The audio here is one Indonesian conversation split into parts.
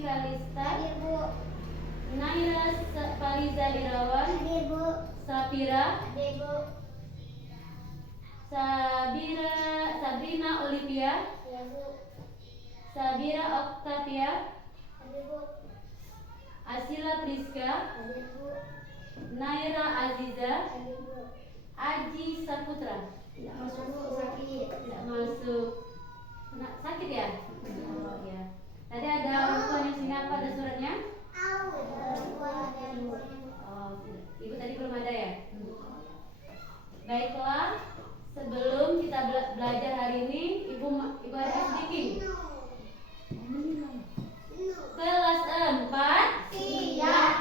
Kalista. Hadir, Bu. Naira Faliza Irawan. Hadir, Bu. Sapira. Hadir, Bu. Sabrina Olivia. Iya, Bu. Sabira Octavia. Hadir, Bu. Asila Priska. Hadir, Bu. Naira Aziza. Hadir, Bu. Aji Saputra. Tidak masuk, Bu. Sakit. Tidak masuk. Sakit ya? Oh ya. Tadi ada orang tua yang sini apa? Ada suratnya? Oh, Ibu tadi belum ada ya? Baiklah, sebelum kita belajar hari ini, Ibu ada sedikit. Kelas 4. Siap.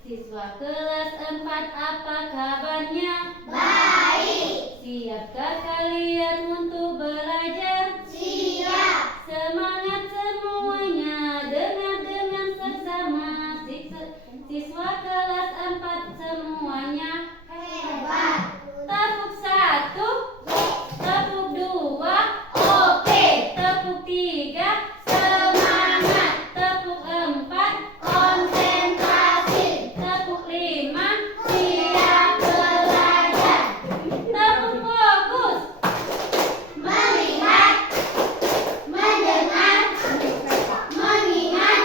Siswa kelas 4, apa kabarnya? Baik. Siapkah kalian untuk belajar? Siap. Semangat semuanya, dengar dengan seksama. Siswa kelas 4 semuanya Hebat. tepuk 1, tepuk 2, Oke. tepuk 3, semangat. Tepuk 4, Konsentrasi. tepuk 5, Siap belajar. tepuk fokus. Melihat. Mendengar. Mengingat.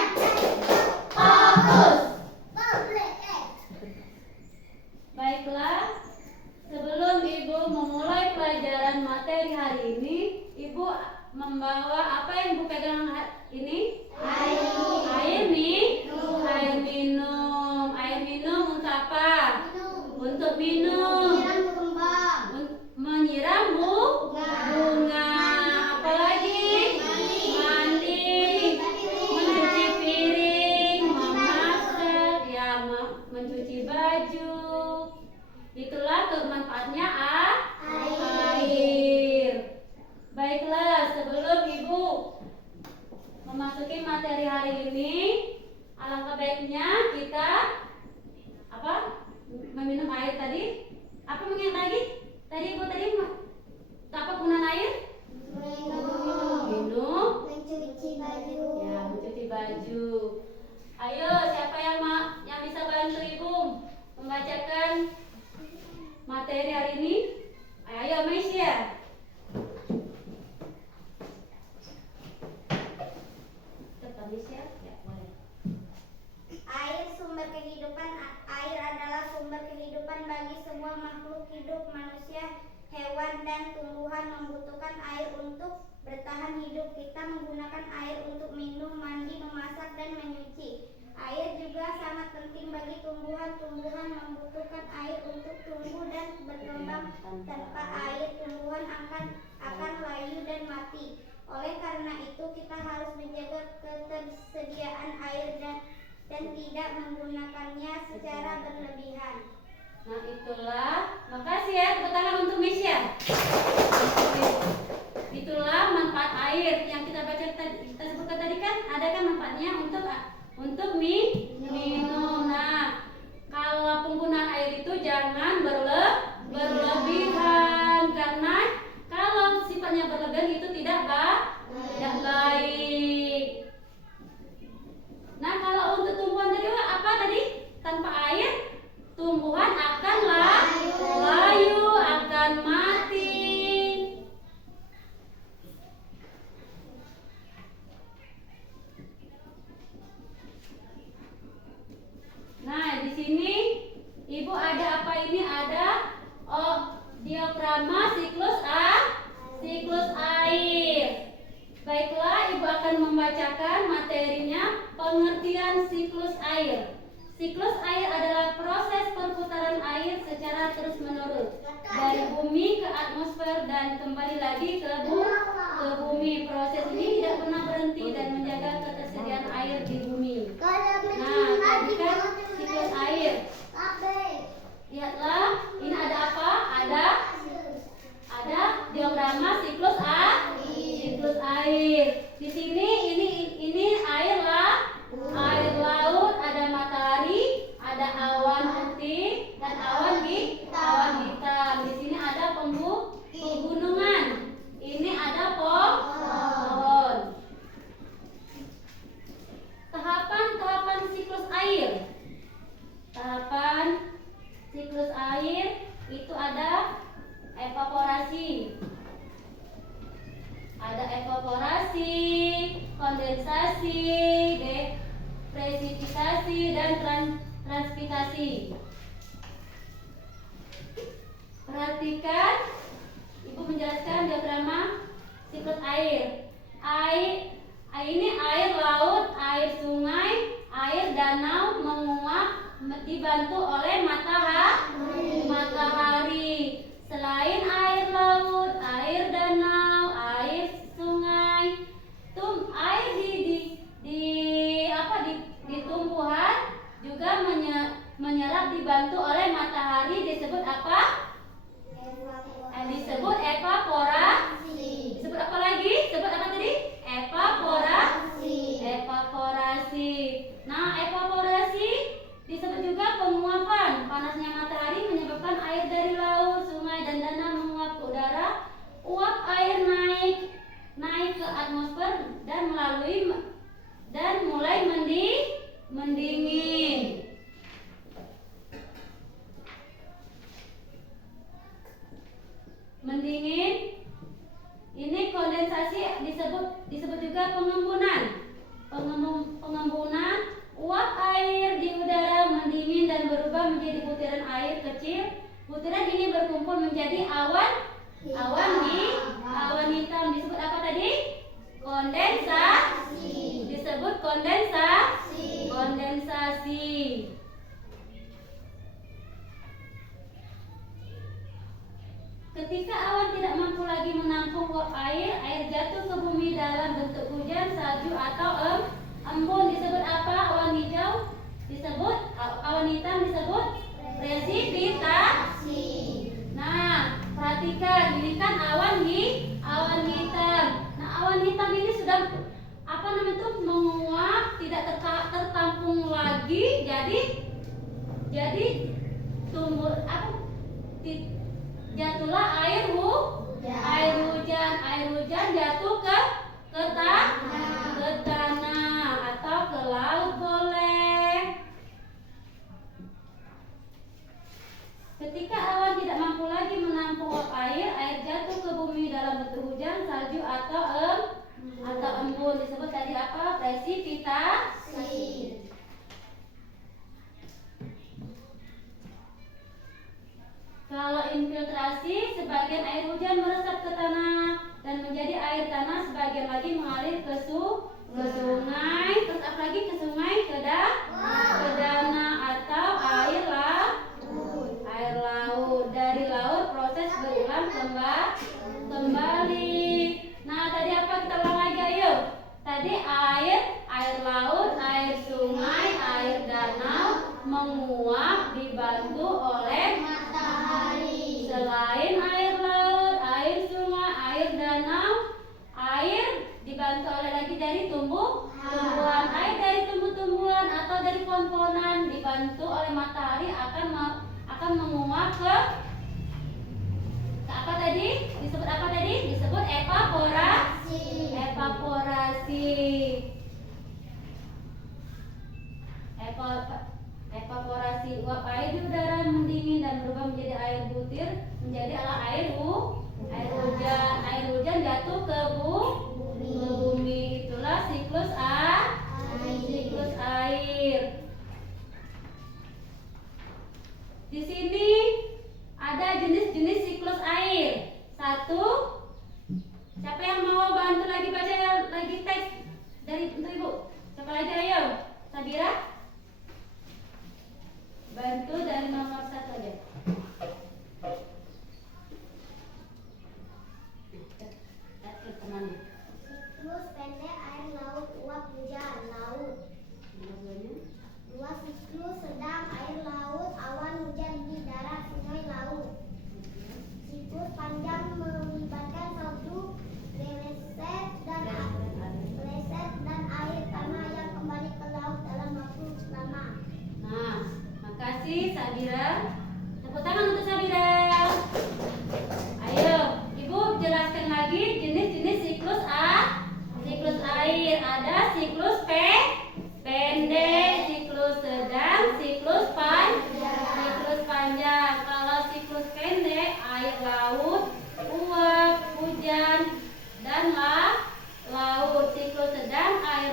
Fokus. Baiklah, sebelum Ibu memulai pelajaran materi hari ini, Ibu membawa apa yang Ibu pegang ini? Air minum. Air minum. Air minum untuk apa? Untuk minum. Menyiram bunga. Apalagi? Mandi. Mencuci piring, memasak, ya mencuci baju. Itulah kemanfaatnya air. Baiklah, sebelum Ibu memasuki materi hari ini, alangkah baiknya kita meminum air tadi. Apa mengingat lagi? Tadi Ibu apa penggunaan air? Minum. Mencuci baju. Ya, mencuci baju. Ayo, siapa yang bisa bantu Ibu membacakan materi hari ini? Ayo, Maisya. Tetap Maisya? Ya, boleh. Air sumber kehidupan. Air adalah sumber kehidupan bagi semua makhluk hidup. Manusia, hewan, dan tumbuhan membutuhkan air untuk bertahan hidup. Kita menggunakan air untuk minum, mandi, memasak, dan menyuci. Air juga sangat penting bagi tumbuhan. Tumbuhan membutuhkan air untuk tumbuh dan berkembang. Tanpa air, tumbuhan akan layu dan mati. Oleh karena itu, kita harus menjaga ketersediaan air dan tidak menggunakannya secara berlebihan. Nah, itulah. Makasih ya, tepuk tangan untuk Maisya. Itulah manfaat air yang kita baca kita sebutkan tadi kan, ada kan manfaatnya untuk minum. Nah, kalau penggunaan air itu jangan berlebihan, karena kalau sifatnya berlebihan itu tidak baik. Nah, kalau untuk tumbuhan tadi apa tadi? Tanpa air tumbuhan akan layu, akan mati. Nah, di sini Ibu ada apa ini? Ada diagrama siklus air. Baiklah, Ibu akan membacakan materinya, pengertian siklus air. Siklus air adalah proses perputaran air secara terus-menerus dari bumi ke atmosfer dan kembali lagi ke bumi. Proses ini tidak pernah berhenti dan menjaga ketersediaan air di bumi. Nah, tadi kan siklus air. Lihatlah, ini ada apa? Ada diagrama siklus air. Di sini ini air laut, ada matahari, ada awan putih dan awan hitam. Di sini ada pegunungan. Ini ada pohon. kondensasi, presipitasi, dan transpirasi. Perhatikan, Ibu menjelaskan diagrama siklus air. Ini air laut, air sungai, air danau menguap dibantu oleh matahari. Selain air laut, air danau, air sungai, air di tumbuhan juga menyerap dibantu oleh matahari, disebut apa? Disebut evaporasi. Disebut apa lagi? Disebut apa tadi? Evaporasi. Nah, evaporasi disebut juga penguapan. Panasnya matahari menyebabkan air dari laut, sungai, dan danau menguap ke udara. Uap air naik ke atmosfer dan mulai mendingin. Ini kondensasi disebut juga pengembunan. Pengembunan, uap air di udara mendingin dan berubah menjadi butiran air kecil. Butiran ini berkumpul menjadi awan hitam. Disebut apa tadi? Kondensasi. Disebut kondensasi. Ketika awan tidak mampu lagi menampung uap air jatuh ke bumi dalam bentuk hujan, salju, atau embun. Disebut apa? Awan hijau disebut, awan hitam disebut presipitasi. Nah, perhatikan, ini kan awan hitam. Nah, awan hitam ini sudah menguap, tidak tertampung lagi, jadi jatuhlah air hujan jatuh ke tanah atau ke laut boleh. Ketika awan tidak mampu lagi menampung uap air jatuh ke bumi dalam bentuk hujan, salju, atau embun. Disebut tadi apa? Presipitasi. Kalau infiltrasi, sebagian air hujan meresap ke tanah dan menjadi air tanah, sebagian lagi mengalir ke sungai, terus apa lagi ke sungai, ke danau atau air laut. Dari laut proses berulang kembali. Nah, tadi apa, kita ulang lagi, ayo. Tadi air laut, air sungai, air danau menguap dibantu oleh matahari. Selain air laut, air sungai, air danau, air dibantu oleh lagi dari tumbuhan. Air dari tumbuh-tumbuhan atau dari pohon-pohonan dibantu oleh matahari akan menguap ke apa tadi? Disebut apa tadi? Disebut evaporasi. Evaporasi, uap air di udara mendingin dan berubah menjadi air butir, menjadi air hujan. Air hujan jatuh ke bumi. Itulah siklus air. Di sini ada jenis-jenis siklus air. 1. Siapa yang mau bantu lagi baca lagi teks dari untuk Ibu? Siapa lagi, ayo? Sabira? Bantu dari nomor 1 aja. Siklus pendek air laut, uap hujan laut. 2. Siklus sedang air laut, awan hujan di darat, sungai, laut. Siklus panjang melibatkan salju, leset dan air tanah yang kembali ke laut dalam waktu lama. Nah, makasih Sabira. Tepuk tangan untuk Sabira. Ayo, Ibu jelaskan lagi jenis-jenis siklus air. Ada siklus pendek, siklus sedang, siklus panjang. Kalau siklus pendek, air laut, uap, hujan, dan laut. Siklus sedang, air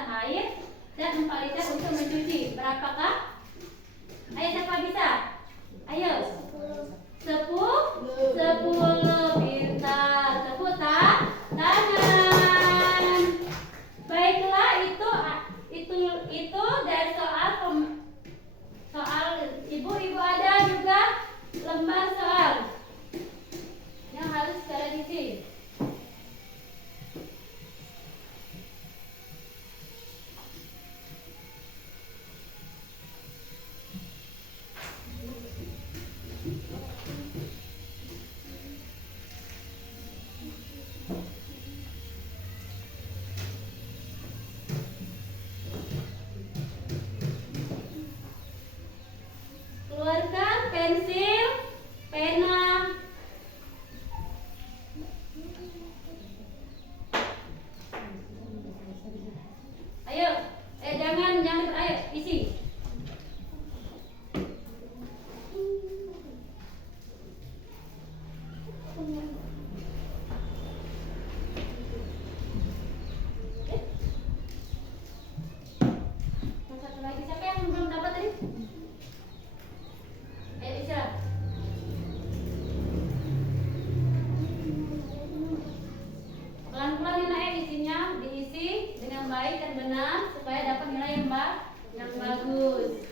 kemasan air dan 4 liter untuk mencuci. Berapakah? Ayo siapa bisa? Ayo. 10. Pintar. Tepuk tangan. Baiklah, itu dari soal ibu ada juga lembar soal yang harus kalian isi. Keluarkan pensil, pena. Ayo, jangan ayo isi. Satu lagi, siapa yang belum dapat tadi? Ayo istirahat. Pelan-pelan ya nak, isinya diisi dengan baik dan benar supaya dapat nilai yang bagus.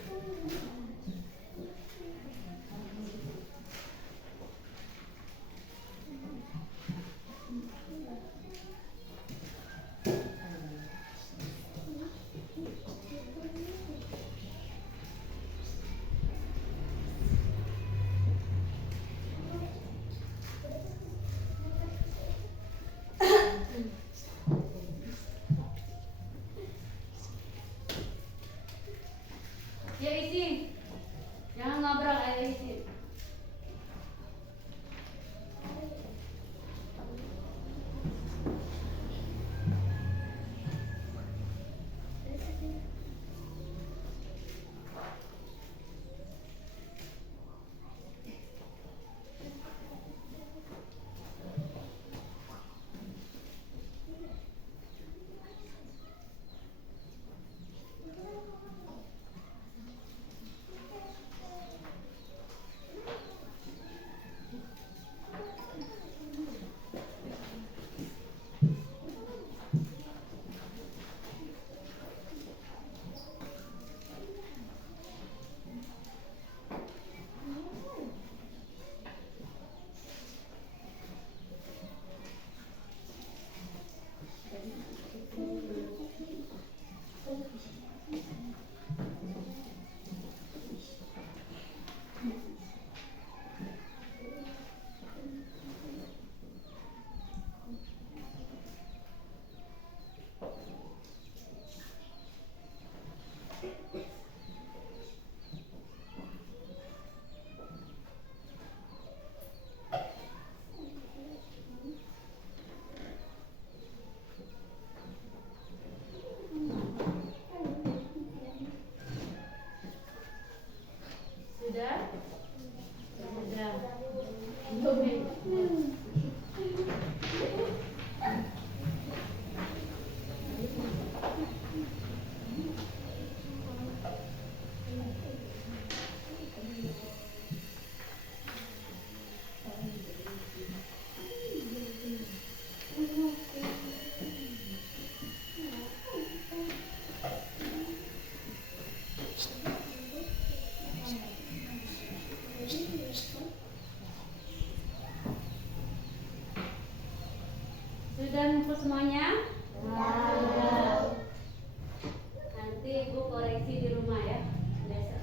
Ya isi. Jangan ngobrol, ayo isi. Sudah? Sudah. Sudah ngumpul semuanya? Sudah. Nanti ibu koreksi di rumah ya. Besok.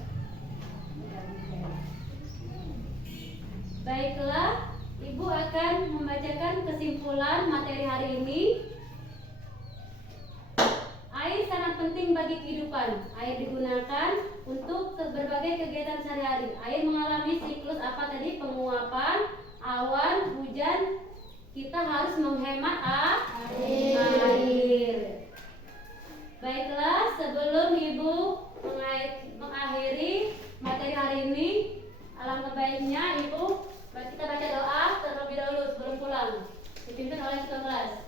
Baiklah, ibu akan membacakan kesimpulan materi hari ini. Air sangat penting bagi kehidupan. Air digunakan untuk berbagai kegiatan sehari-hari. Air mengalami siklus apa tadi? Penguapan, awan, hujan. Kita harus menghemat air. Baiklah, sebelum ibu mengakhiri materi hari ini, alangkah baiknya ibu kita baca doa terlebih dahulu sebelum pulang. Dipimpin oleh ketua kelas.